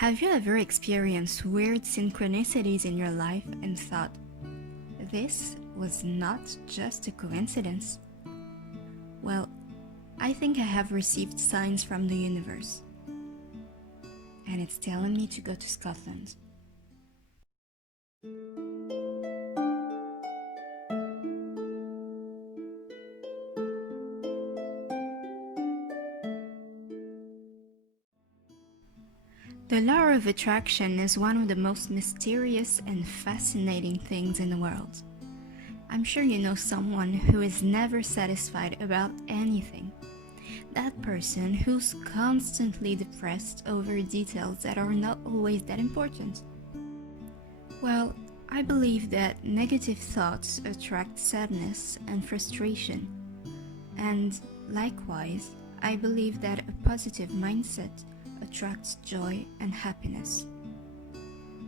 Have you ever experienced weird synchronicities in your life and thought, this was not just a coincidence? Well, I think I have received signs from the universe, and it's telling me to go to Scotland. The law of attraction is one of the most mysterious and fascinating things in the world. I'm sure you know someone who is never satisfied about anything. That person who's constantly depressed over details that are not always that important. Well, I believe that negative thoughts attract sadness and frustration. And likewise, I believe that a positive mindset attracts joy and happiness.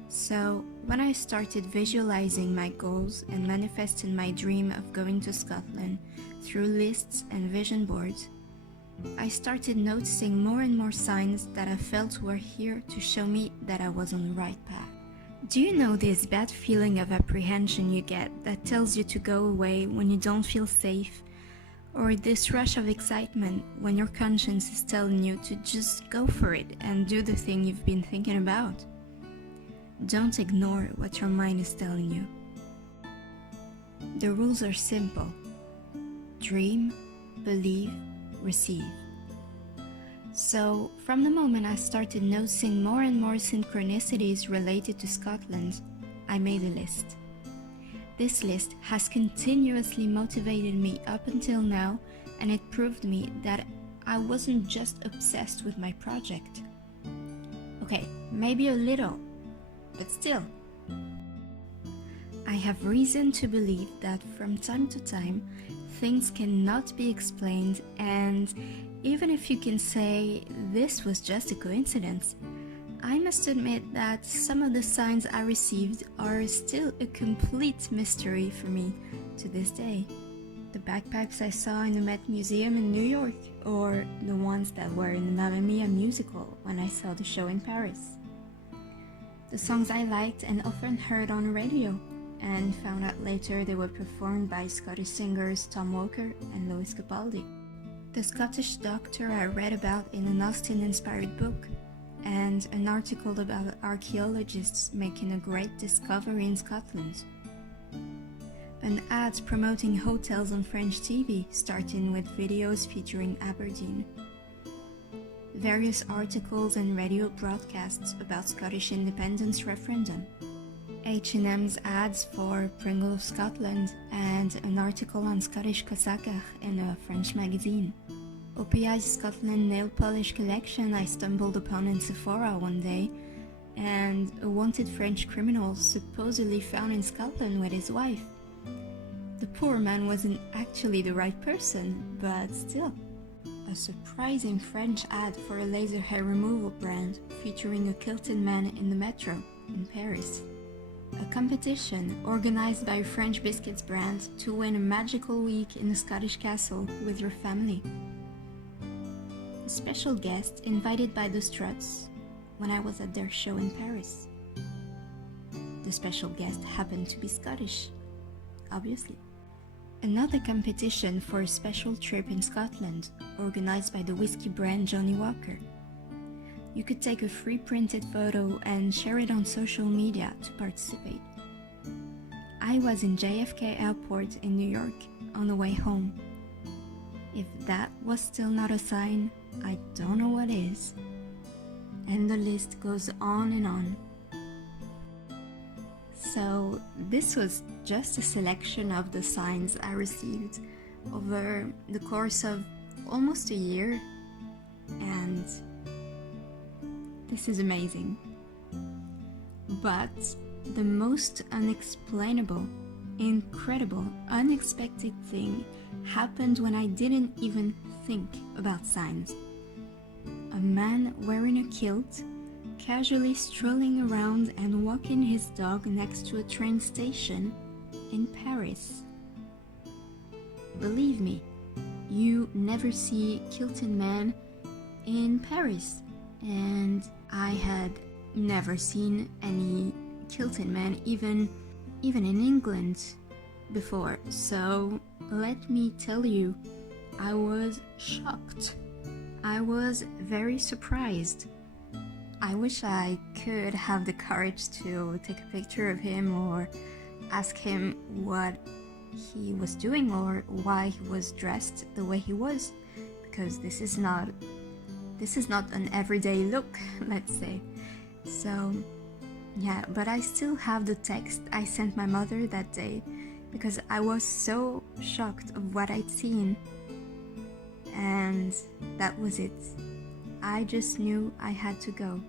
So, when I started visualizing my goals and manifesting my dream of going to Scotland through lists and vision boards, I started noticing more and more signs that I felt were here to show me that I was on the right path. Do you know this bad feeling of apprehension you get that tells you to go away when you don't feel safe? Or this rush of excitement when your conscience is telling you to just go for it and do the thing you've been thinking about? Don't ignore what your mind is telling you. The rules are simple. Dream, believe, receive. So, from the moment I started noticing more and more synchronicities related to Scotland, I made a list. This list has continuously motivated me up until now, and it proved me that I wasn't just obsessed with my project. Okay, maybe a little, but still. I have reason to believe that from time to time, things cannot be explained, and even if you can say this was just a coincidence, I must admit that some of the signs I received are still a complete mystery for me to this day. The backpacks I saw in the Met Museum in New York, or the ones that were in the Mamma Mia musical when I saw the show in Paris. The songs I liked and often heard on the radio, and found out later they were performed by Scottish singers Tom Walker and Lewis Capaldi. The Scottish doctor I read about in an Austen-inspired book, and an article about archaeologists making a great discovery in Scotland. An ad promoting hotels on French TV, starting with videos featuring Aberdeen. Various articles and radio broadcasts about Scottish independence referendum. H&M's ads for Pringle of Scotland, and an article on Scottish Cosacach in a French magazine. OPI's Scotland nail polish collection I stumbled upon in Sephora one day, and a wanted French criminal supposedly found in Scotland with his wife. The poor man wasn't actually the right person, but still. A surprising French ad for a laser hair removal brand featuring a kilted man in the metro in Paris. A competition organized by a French biscuits brand to win a magical week in a Scottish castle with your family. A special guest invited by the Struts when I was at their show in Paris. The special guest happened to be Scottish, obviously. Another competition for a special trip in Scotland, organized by the whiskey brand Johnnie Walker. You could take a free printed photo and share it on social media to participate. I was in JFK Airport in New York on the way home. If that was still not a sign, I don't know what is. And the list goes on and on. So this was just a selection of the signs I received over the course of almost a year, and this is amazing. But the most unexplainable, incredible, unexpected thing happened when I didn't even think about signs. A man wearing a kilt, casually strolling around and walking his dog next to a train station in Paris. Believe me, you never see kilted men in Paris, and I had never seen any kilted man, even in England before. So let me tell you, I was shocked. I was very surprised. I wish I could have the courage to take a picture of him or ask him what he was doing or why he was dressed the way he was, because this is not an everyday look, let's say. So yeah, but I still have the text I sent my mother that day because I was so shocked of what I'd seen. And that was it. I just knew I had to go.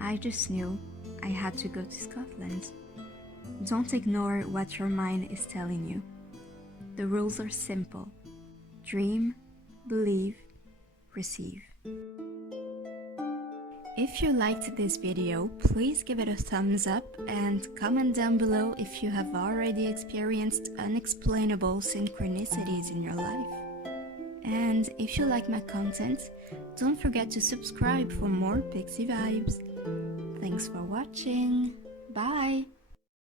I just knew I had to go to Scotland. Don't ignore what your mind is telling you. The rules are simple. Dream, believe, receive. If you liked this video, please give it a thumbs up and comment down below if you have already experienced unexplainable synchronicities in your life. And if you like my content, don't forget to subscribe for more Pixie vibes. Thanks for watching. Bye!